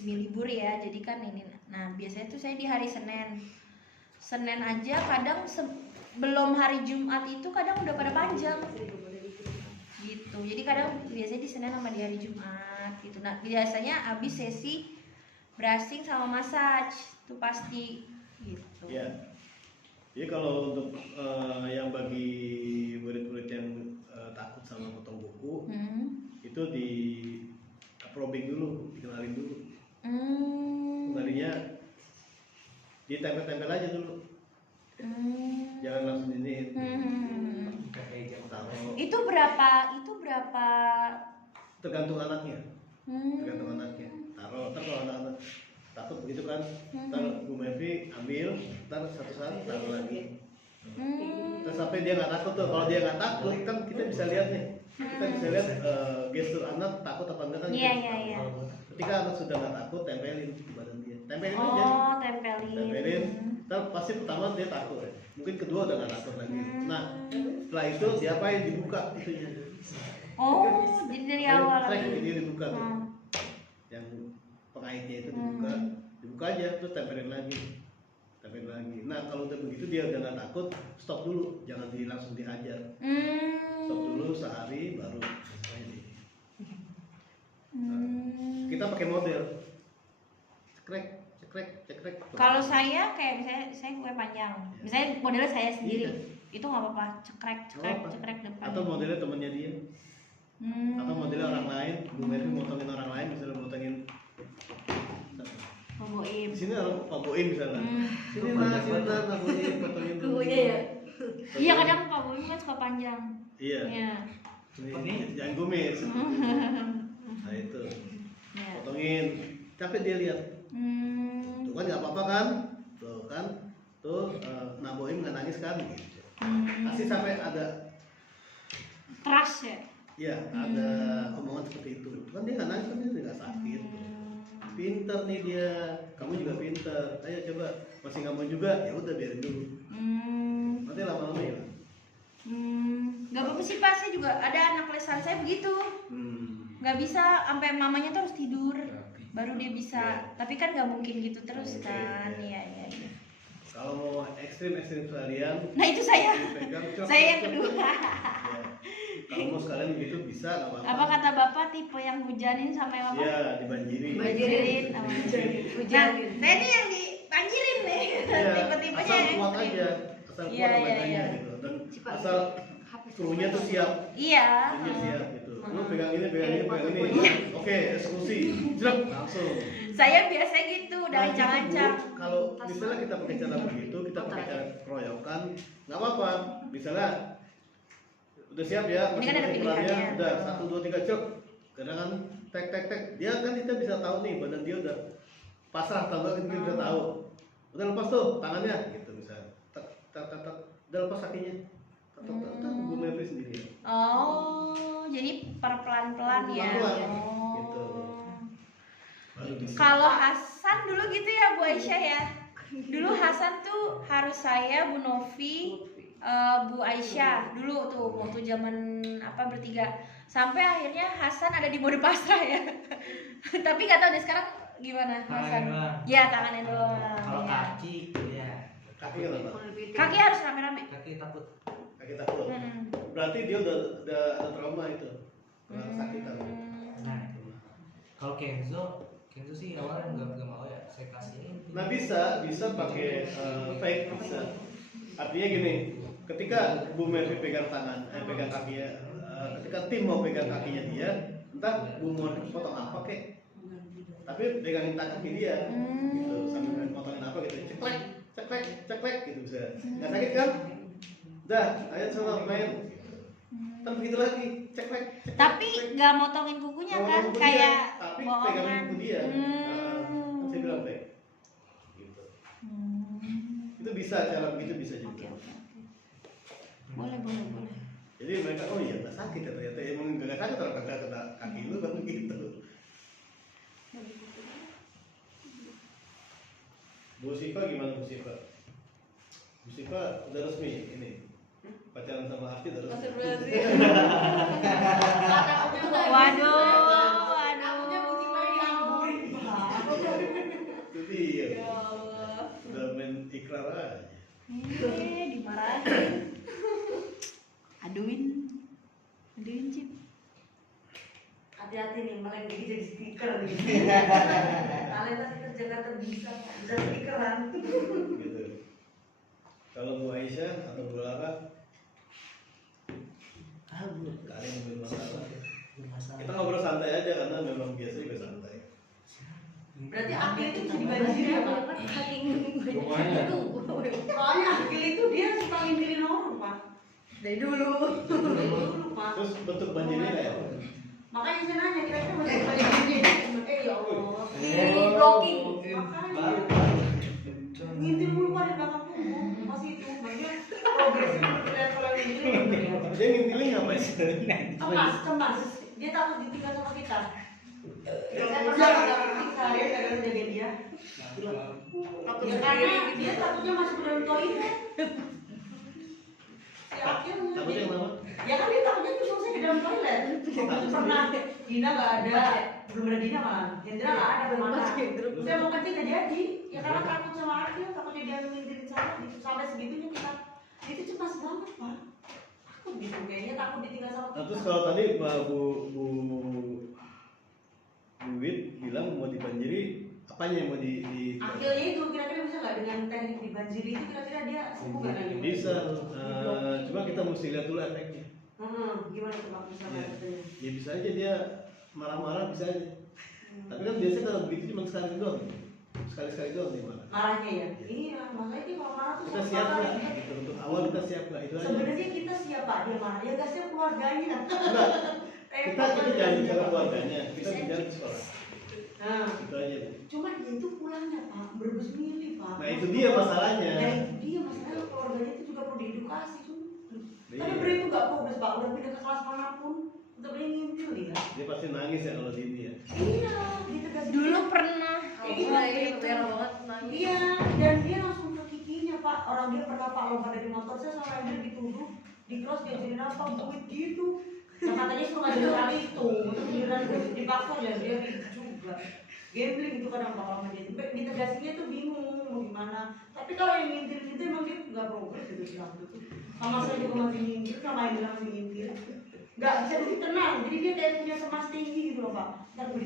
resmi libur ya, jadi kan ini. Nah biasanya tuh saya di hari Senin aja kadang belum hari Jumat itu kadang udah pada panjang gitu. Jadi kadang biasanya di Senin sama di hari Jumat gitu. Nah biasanya habis sesi brushing sama massage itu pasti gitu. Ya. Jadi kalau untuk yang bagi murid-murid yang takut sama potong kuku, itu di probing dulu, dikenalin dulu. Kenalinya ditempel-tempel aja dulu. Jangan langsung ini. Taruh. Itu berapa? Tergantung anaknya. Tergantung anaknya. Taruh, kalau anak-anak takut begitu kan, ntar Bu Mevi ambil, ntar satu saat taruh lagi. Terus sampai dia nggak takut tuh. Kalau dia nggak takut kan kita bisa lihat nih. Kita bisa lihat gestur anak takut apa enggak kan. Iya. Ketika anak sudah nggak takut, tempelin di badan dia. Tempelin aja. Oh, tempelin. Ntar pasti pertama dia takut. Mungkin kedua udah nggak takut lagi. Nah, setelah itu diapain? Dibuka itunya. Oh, jadi dari awal lagi. lagi. Dia dibuka tuh. Yang pengaitnya itu dibuka aja, terus tempelin lagi. Nah kalau udah begitu dia udah nggak takut, stop dulu, jangan langsung dihajar. Stop dulu sehari baru selesai. Kita pakai model, cekrek. Kalau saya kayak misalnya saya kue panjang, misalnya modelnya saya sendiri, itu nggak apa-apa, cekrek depan. Atau modelnya temennya dia, atau modelnya orang lain, Bu Meri motongin orang lain, misalnya motongin Pak Boim. di sini ada Pak Boim misalnya. Sini Pak Boim potongin dulu. ya. Iya kadang Pak Boim kan suka panjang. Iya. Ini jangan kumis. Nah itu. Potongin. Tapi dia lihat. Tuh kan nggak apa-apa kan? Tuh kan. Tuh Nak Boim nggak nangis kan? Gitu. Kasih sampai ada trust ya. Iya, ada omongan seperti itu. Kan dia nggak nangis kan dia nggak sakit. Pinter nih dia, kamu juga pinter. Ayo coba, masih nggak mau juga, ya udah biarin dulu. Nanti lama-lama ya. Gak apa-apa sih Pak, saya juga ada anak lesan saya begitu. Gak bisa sampai mamanya tuh harus tidur, baru dia bisa. Tapi kan gak mungkin gitu terus kan. Iya. Kalau mau ekstrim sekalian. Nah itu saya. Saya yang kedua. Kalau mau sekalian begitu bisa, nggak apa-apa. Apa kata Bapak tipe yang hujanin sama yang apa? Iya, dibanjirin. Nah, saya ini yang dibanjirin nih. Tipe-tipenya. Asal kuat aja, asal kuat tenaganya gitu. Dan asal krunya tuh siap. Iya. Krunya siap gitu. Lu pegang ini. Oke, eksekusi. Jerak langsung. Saya biasa gitu, udah ancang-ancang. Kalau misalnya kita pakai cara begitu, kita pakai cara keroyokan, nggak apa-apa. Misalnya udah siap ya, ini kan ada pilihannya. Udah 1, 2, 3 cek. Kadang kan tek. Dia kan kita bisa tahu nih badan dia udah pasrah, atau enggak kita bisa tahu. Udah lepas tuh tangannya gitu misalnya. Tak. Udah lepas kakinya. Tak Bu Mevri sendiri. Oh, jadi pelan-pelan ya. Gitu. Kalau Hasan dulu gitu ya Bu Aisyah ya. Dulu Hasan tuh harus saya, Bu Novi, Bu Aisyah dulu tuh waktu zaman bertiga. Sampai akhirnya Hasan ada di mode pasrah ya. Tapi nggak tahu deh sekarang gimana Hasan. Ya tangannya doang. Kalau kaki ya. Kaki harus rame-rame. Kaki takut. Berarti dia udah ada trauma itu. Kesakitan. Nah, itu. Kalau Kenzo sih awalnya nggak mau ya. Saya kasih ini. Nah bisa pakai fake bisa. Artinya gini, ketika Bu Mevri pegang pegang kakinya, ketika tim mau pegang kakinya dia, entah Bu mau potong apa kek, tapi pegangin tangan kaki dia, gitu, sambil potongin apa gitu, ceklek gitu bisa. Nggak sakit kan? Dah, ayo coba main. Ntar begitu lagi, ceklek. Tapi nggak motongin kukunya kan, kayak tapi bohongan. pegangin kuku dia. Saya bilang fake. Gitu. Itu bisa, cara begitu bisa juga. Boleh. Jadi mereka, oh iya nggak sakit ya ternyata, emang nggak sakit kalau kena kaki lu kan gitu. Bu Siva gimana Bu Siva? Bu Siva udah resmi ini pacaran sama Arti udah resmi. Waduh. Dimarahin. Aduin Cip. Hati-hati nih, meleng jadi speaker nih. Kalian tadi kerja kata bisa speakeran. Gitu. Kalau Bu Aisyah atau Bu Lara, nggak ada yang bermasalah. Kita ngobrol santai aja karena memang biasa juga santai. Berarti akil itu bisa dibanjiri ya Pak? Pokoknya. Soalnya akil itu dia suka ngintilin orang Pak. Dari dulu Pak. Terus bentuk banjirnya kayak apa? Makanya saya nanya kira-kira bentuk banjirnya. Ya Allah. Ini blocking. Makanya. Ngintil mulu Pak di belakang punggung. Masih itu. Maksudnya progresnya terlihat kalau ini. Dia ngintilin ngapain sih? Cemas. Dia takut ditinggal sama kita. Saya pernah nggak seharian gara-gara jaga dia. Ya karena dia takutnya masuk ke dalam toilet. Si akhirnya Takutnya kenapa? ya kan dia takutnya nyusul saya ke dalam toilet. Pernah Dina nggak ada, belum ada Dina malah. Hendra nggak ada belum ada. Saya mau kencing nggak jadi. Ya karena takut sama Akhil, takutnya dia ngintilin saya. Sampai segitunya kita. Itu cemas banget Pak. Aku gitu kayaknya takut ditinggal sama Nah, kita. terus kalau tadi Bu Wid bilang mau dibanjiri, apanya yang mau di Akhirnya itu kira-kira bisa nggak dengan teknik dibanjiri itu kira-kira dia sembuh nggak lagi? bisa. Cuma kita mesti lihat dulu efeknya. Gimana tuh Pak misalnya? Ya bisa aja dia marah-marah, bisa aja. Tapi kan biasanya kalau begitu cuma sekali doang, sekali doang nih marah. Marahnya ya? Iya, makanya dia kalau marah tuh Kita siap nggak? Gitu, untuk awal kita siap nggak? Itu aja. Sebenarnya kita siap Pak, dia marah ya nggak siap keluarganya. Enggak. Kita jangan bicara keluarganya, kita bicara di sekolah. Nah, Itu aja. cuma dia itu pulangnya Pak, berbus milih Pak. Nah itu dia masalahnya. Nah itu dia masalahnya keluarganya itu juga perlu diedukasi tuh. Iya. Tapi beri itu nggak progres Pak, udah pindah ke kelas manapun, udah beli ngintil dia. Dia pasti nangis ya kalau di ini ya. Iya, ditegasin. Dulu pernah Iya, dan dia langsung ke kikinya Pak. Orang dia pernah Pak lompat dari motor, saya sama Rendra dituduh di kelas diajarin apa, buit gitu. Yang katanya suruh ngajarin kali itu, untuk giliran dipaksa ya dia gitu juga. Gambling itu kadang Pak sama dia. Ditegasinnya tuh bingung mau gimana. Tapi kalau yang ngintil itu emang dia nggak progres gitu sih waktu itu. Sama saya juga masih ngintil, sama yang bilang masih ngintil. Nggak bisa lebih tenang, jadi dia kayak punya semas tinggi gitu loh Pak. Ntar gue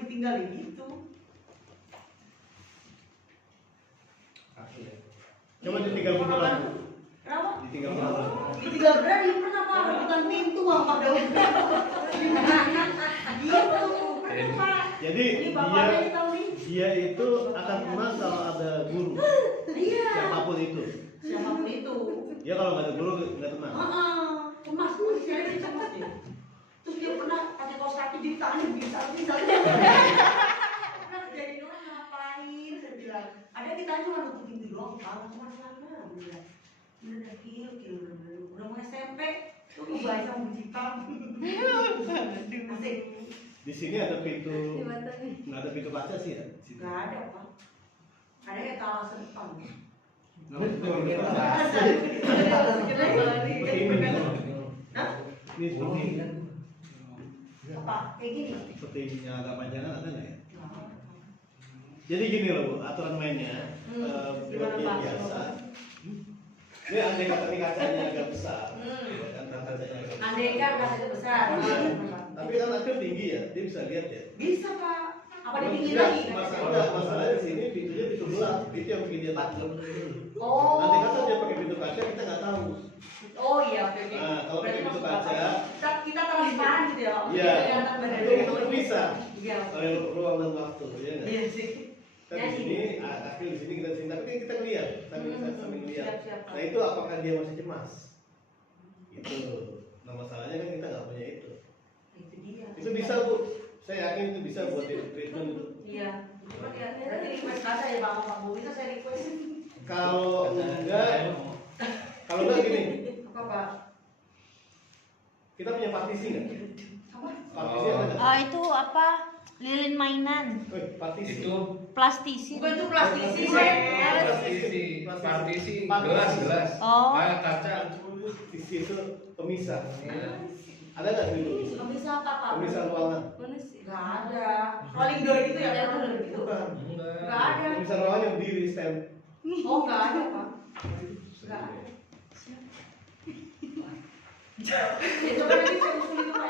ditinggalin gitu. Coba ditinggal beneran. Kenapa? Ditinggal beneran. Ditinggal beneran dia pernah Pak, rebutan pintu sama Pak Daud. Gitu. Pernah Pak. Jadi Ini bapaknya dia kita tahu nih. dia itu akan tenang kalau ada guru, Iya. siapapun itu. Siapapun itu. Dia kalau nggak ada guru nggak tenang. Cemas, saya dia cemas dia. Terus dia pernah pakai kaos kaki jadi tangannya bisa. Pernah kejadian orang ngapain? Saya bilang. Ada kita cuma nutup pintu doang, kalau cuma sana. Bilang. Udah kil, udah mau SMP. Tuh baca sama bucitan. Asik. Di sini ada pintu, nggak ada pintu kaca sih ya. Di sini. Gak ada Pak. Ada yang kalah depan. Nggak ada pintu kaca. Hah? Ini seperti ini. Apa? Kayak gini? Seperti yang agak panjangan ada nggak ya? Jadi gini loh Bu, aturan mainnya buat dia biasa. Ini andai kata nih kacanya agak besar, ya kan kacanya agak besar. Andai kan kaca besar. Tapi kan akhir tinggi ya, dia bisa lihat ya. Bisa Pak. Apa dia tinggi Enggak, lagi? masalahnya di sini pintunya pintu gelap, itu yang bikin dia takut. Oh. Nanti kata dia pakai pintu kaca kita nggak tahu. Oh iya, oke. Nah, kalau pakai pintu kaca, kita transparan gitu ya. iya, Kelihatan badan itu bisa. Iya. Kalau yang ruang dan waktu, ya nggak? Iya sih. Kita di sini, akhir di sini kita di sini, tapi kan kita lihat, sambil lihat. Siap. Nah itu apakah dia masih cemas? Itu. Nah masalahnya kan kita nggak punya itu. Itu dia. Itu bisa Bu, saya yakin itu bisa buat treatment itu. Iya. Cuma ya, berarti request kaca ya Bang Pak Bu, bisa saya request. Kalau enggak gini, Apa Pak? kita punya partisi nggak? Apa? Partisi ada nggak? Oh itu apa? Lilin mainan. Partisi. Itu Plastisi. Bukan itu plastisi, partisi Partisi. gelas. Oh. Kaca. Partisi itu pemisah. Iya. Ada nggak dulu? Nggak bisa apa Pak? Pemisah ruangan. Nggak ada. Rolling door gitu ya? Rolling door gitu. Bukan. Nggak ada. Pemisah ruangan yang berdiri stand. Oh nggak ada Pak. Enggak. Coba nanti saya usul itu Pak.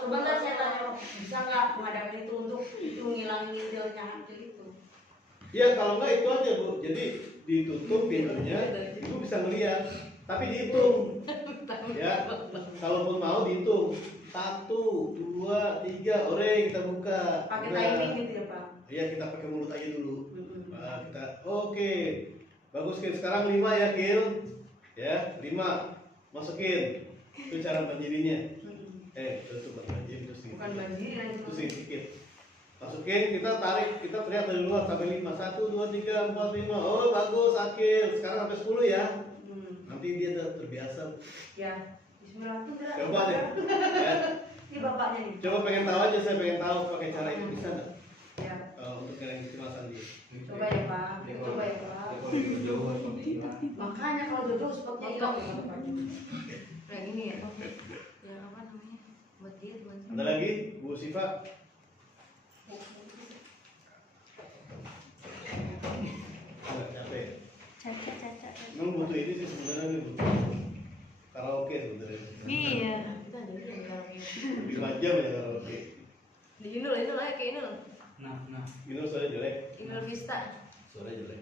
Sebentar saya tanya, bisa nggak menghadapi itu untuk itu ngilangin intilnya hantu itu? Ya kalau nggak itu aja Bu, jadi ditutup pintunya, Ibu bisa ngeliat, tapi dihitung. Ya, kalaupun mau dihitung 1, 2, 3, ore kita buka. Pakai Udah. timing gitu ya Pak? Iya kita pakai mulut aja dulu. Nah, kita oke, bagus Kil. Sekarang 5 ya Kil, ya 5 masukin. Itu cara berdirinya. Tutup banjir terus Bukan banjir yang itu. terus sedikit. Masukin, kita tarik, kita teriak dari luar sampai 5. 1, 2, 3, 4, 5. Oh bagus Akil. Sekarang sampai 10 ya. Nanti dia udah terbiasa. Ya, Bismillah tuh gerak. Coba deh. Ya. Ini bapaknya nih. Coba pengen tahu aja, saya pengen tahu pakai cara itu bisa nggak? Ya. Untuk yang kecemasan dia. Coba ya Pak. Coba ya Pak. Makanya kalau jodoh seperti itu. Kayak gini ya. Ya apa namanya? Buat dia buat. Ada lagi Bu Siva? Nggak capek. Caca. Memang butuh ini sih sebenarnya nih butuh karaoke sebenarnya. Iya. Kita jadi Lebih manja ya karaoke. di Inul aja ke Inul. Nah. Gini suara jelek. Inul Vista. Suara jelek.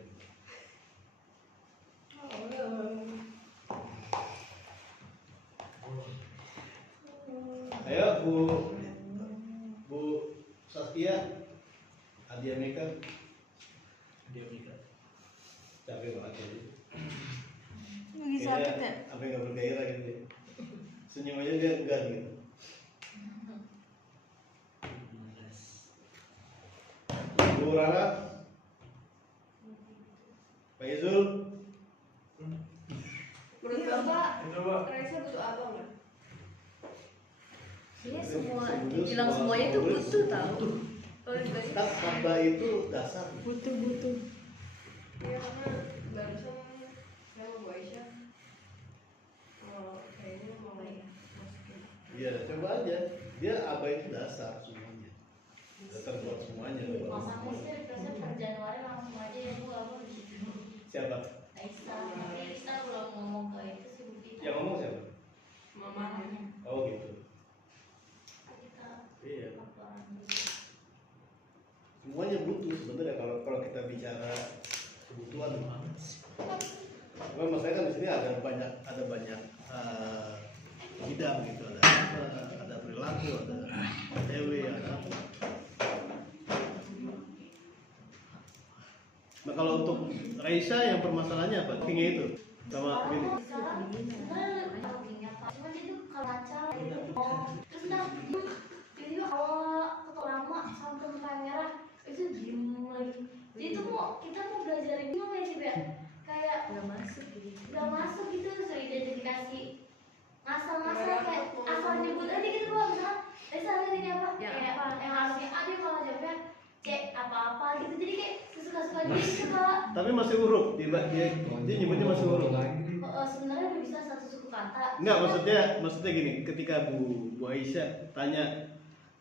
Ayo Bu Saskia, Adia Meka. Dia bisa. Capek banget ya. Lagi sakit ya? Apa nggak bergairah gitu dia. Senyum aja dia enggak gitu. Bu Rara, Pak Izul, Menurut Bapak, Raisa butuh apa nggak? Iya semua, Semua- bilang semuanya itu butuh tahu. Kalau dibagi kan hamba itu dasar. butuh. Iya karena barusan saya sama Bu Aisyah kayaknya mau masukin. Iya, coba aja. Dia aba itu dasar semuanya. Dasar buat semuanya. Mamaku sih represent per Januari langsung aja ya Bu, aku di situ. Siapa? Aisyah belum ngomong ke itu sih Bu Tita. Yang ngomong siapa? Mamanya. Oh gitu. Kita Iya. laporan. Semuanya butuh sebenarnya kalau kita bicara kebutuhan. Cuma masalahnya kan di sini ada banyak bidang gitu, ada perilaku, ada TW, ada apa. Nah kalau untuk Raisa yang permasalahannya apa? Tinggi itu sama ini. Cuma dia tuh kalau ngaca gitu. Terus dah tiba-tiba kalau foto lama sampai muka merah itu diem lagi. Jadi tuh kita mau belajarin gimana ya sih Bel? Kayak nggak masuk gitu, sering dia dikasih ngasal-ngasal kayak asal nyebut aja gitu loh, misalkan misalnya ini apa? Ya, Kayak apa? yang harusnya A dia malah jawabnya C apa-apa gitu, jadi kayak sesuka-suka dia gitu Kak. Tapi masih huruf, dia nyebutnya masih huruf. Sebenarnya udah bisa satu suku kata. Enggak, maksudnya gini, ketika Bu Aisyah tanya,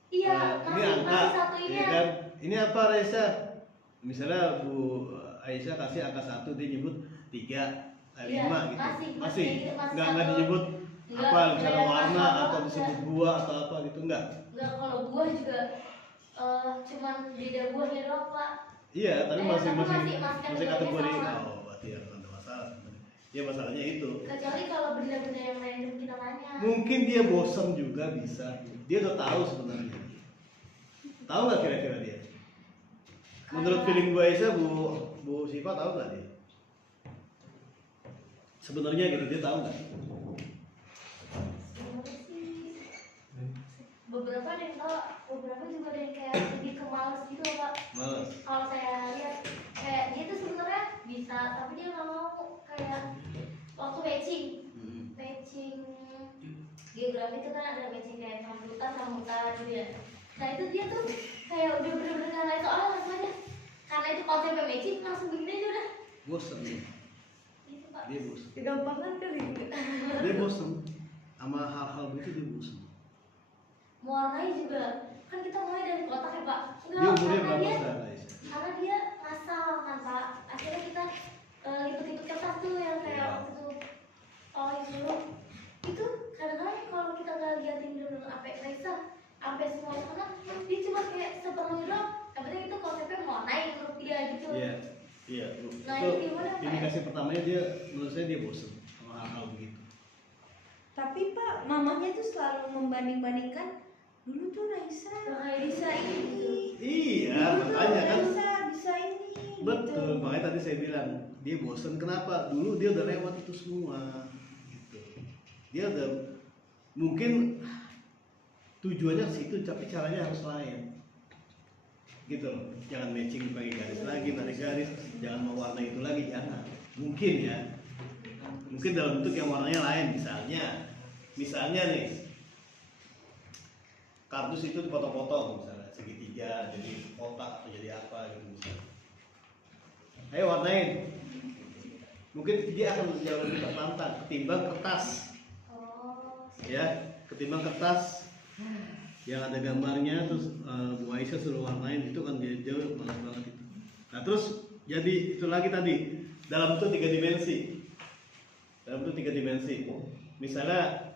Iya, ini masih angka, satu ini ya kan? Ini apa Raisa? Misalnya Bu Aisyah kasih angka 1, dia nyebut 3, 5 Iya, gitu. masih gitu, Enggak satu. disebut Enggak, apa, misalnya beda warna sama, atau disebut enggak. buah atau apa gitu, enggak. Enggak, kalau buah juga cuman beda buahnya doang Pak. Iya, tapi masih masih kategori. sama. Oh, berarti ya ada masalah sebenarnya. Ya masalahnya itu. Kecuali kalau benda-benda yang random kita nanya. Mungkin dia bosan juga bisa. Dia udah tahu sebenarnya. Tahu nggak kira-kira dia? Menurut feeling Bu Aisyah, Bu Siva tahu nggak dia? Sebenarnya gitu dia tahu nggak? Sebenarnya sih beberapa ada yang tahu, beberapa juga ada yang kayak lebih ke males gitu loh Pak. Males. Kalau saya lihat kayak dia tuh sebenarnya bisa, tapi dia nggak mau. Kayak waktu matching geografi itu kan ada matching kayak sambutan gitu ya. Nah itu dia tuh kayak udah bener-bener karena itu langsung aja, karena itu kalau sampai matching langsung begini aja udah Bosan dia. gitu Pak. Dia bosan. Kegampangan kali. Dia bosan. Sama hal-hal begitu dia bosan. Mewarnai juga kan kita mulai dari kotak ya Pak. Dia umurnya karena berapa dia sekarang Aisyah? karena dia ngasal kan Pak. Akhirnya kita lipet-lipet sampai semuanya karena dia cuma kayak seperlunya doang. Yang penting itu konsepnya mau naik menurut dia gitu. Iya, iya. Nah, Itu ini gimana, Pak? indikasi pertamanya dia, menurut saya dia bosen sama hal-hal begitu. Tapi Pak, mamanya tuh selalu membanding-bandingkan dulu tuh Raisa bisa ini. Iya, Dulu tuh makanya kan. Raisa bisa ini. Betul, gitu. makanya tadi saya bilang dia bosen. Kenapa? Dulu dia udah lewat itu semua. Gitu. Dia udah mungkin tujuannya ke situ, tapi caranya harus lain. Gitu loh. Jangan matching pakai garis lagi, tarik garis, jangan mewarna itu lagi, jangan. Mungkin ya. Mungkin dalam bentuk yang warnanya lain, misalnya nih, kardus itu dipotong-potong misalnya segitiga jadi kotak atau jadi apa gitu misalnya. Ayo warnain. Mungkin dia akan jauh lebih tertantang ketimbang kertas. Oh, Ya, ketimbang kertas yang ada gambarnya terus Bu Aisyah suruh warnain itu kan dia jauh malas banget itu. Nah, terus jadi itu lagi tadi dalam bentuk 3 dimensi. Dalam bentuk 3 dimensi. Misalnya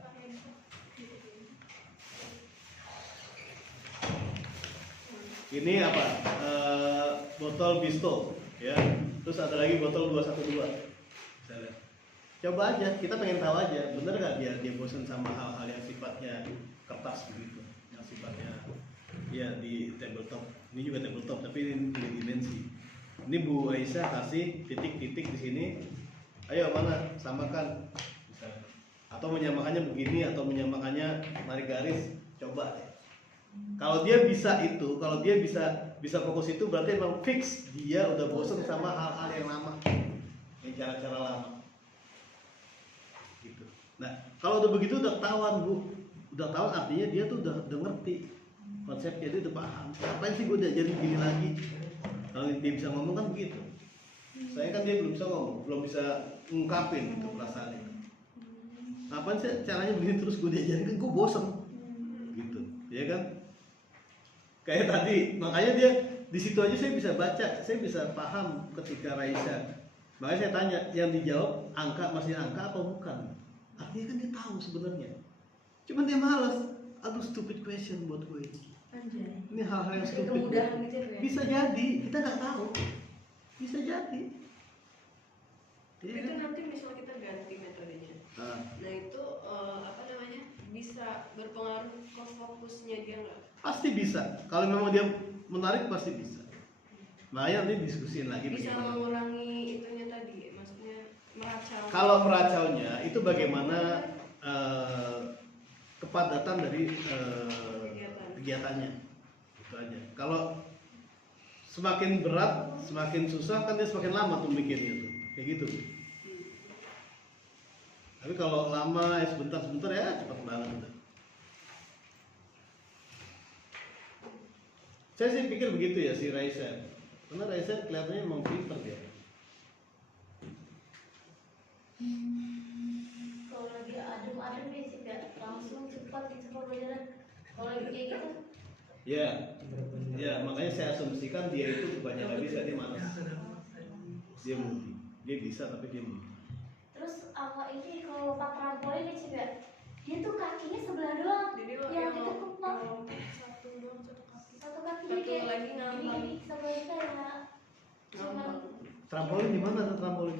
ini apa? Botol Bisto ya. Terus ada lagi botol 212. Misalnya. Coba aja, kita pengen tahu aja, bener gak dia bosan sama hal-hal yang sifatnya kertas begitu, yang sifatnya ya di tabletop. Ini juga tabletop, tapi ini 3 dimensi. Ini Bu Aisyah kasih titik-titik di sini. Ayo mana samakan, misalnya. Atau menyamakannya begini, atau menyamakannya tarik garis. Coba deh. Kalau dia bisa itu, kalau dia bisa fokus itu, berarti emang fix dia udah bosan sama hal-hal yang lama, yang cara-cara lama. Gitu. Nah, kalau udah begitu udah ketahuan Bu, udah ketahuan artinya dia tuh udah ngerti konsepnya, dia udah paham. Ngapain sih gue diajarin gini lagi? Kalau dia bisa ngomong kan begitu. Saya kan dia belum bisa ngomong, belum bisa ngungkapin gitu perasaan itu. Ngapain sih caranya begini terus gue diajarin, kan gue bosen. Gitu, ya kan? Kayak tadi, makanya dia di situ aja saya bisa baca, saya bisa paham ketika Raisa. Makanya saya tanya, yang dijawab angka masih angka apa bukan? Artinya kan dia tahu sebenarnya. Cuman dia malas. Aduh, stupid question buat gue. Anjay. Ini hal-hal yang stupid. Kemudahan gitu ya. Bisa jadi, kita nggak tahu. Bisa jadi. Iya Itu kan? nanti misalnya kita ganti metodenya. Nah itu apa namanya bisa berpengaruh ke fokusnya dia nggak? Pasti bisa. Kalau memang dia menarik pasti bisa. Makanya nanti diskusiin lagi Bisa bagaimana. mengurangi itunya tadi, maksudnya meracau. Kalau meracaunya itu bagaimana kepadatan dari kegiatannya. Itu aja. Kalau semakin berat, semakin susah kan dia semakin lama tuh mikirnya tuh. Kayak gitu. Tapi kalau lama ya sebentar-sebentar ya cepat banget udah. Saya sih pikir begitu ya si Raisa. Karena Raisa kelihatannya emang pinter dia. kalau lagi adem-adem nih sih Kak, langsung cepat gitu kalau belajar. Kalau lagi kayak gitu, Ya, ya makanya saya asumsikan dia itu bukannya nggak bisa, dia malas. Dia mudi, dia bisa tapi dia mudi. terus apa ini kalau lompat trampolin nih sih Kak, dia tuh kakinya sebelah doang. Jadi yang ditekuk mah satu doang satu kaki. satu kaki Satu kayak lagi ngambang. gini sebelah kita ya. Cuman Ngambang. Trampolin di mana ada trampolin?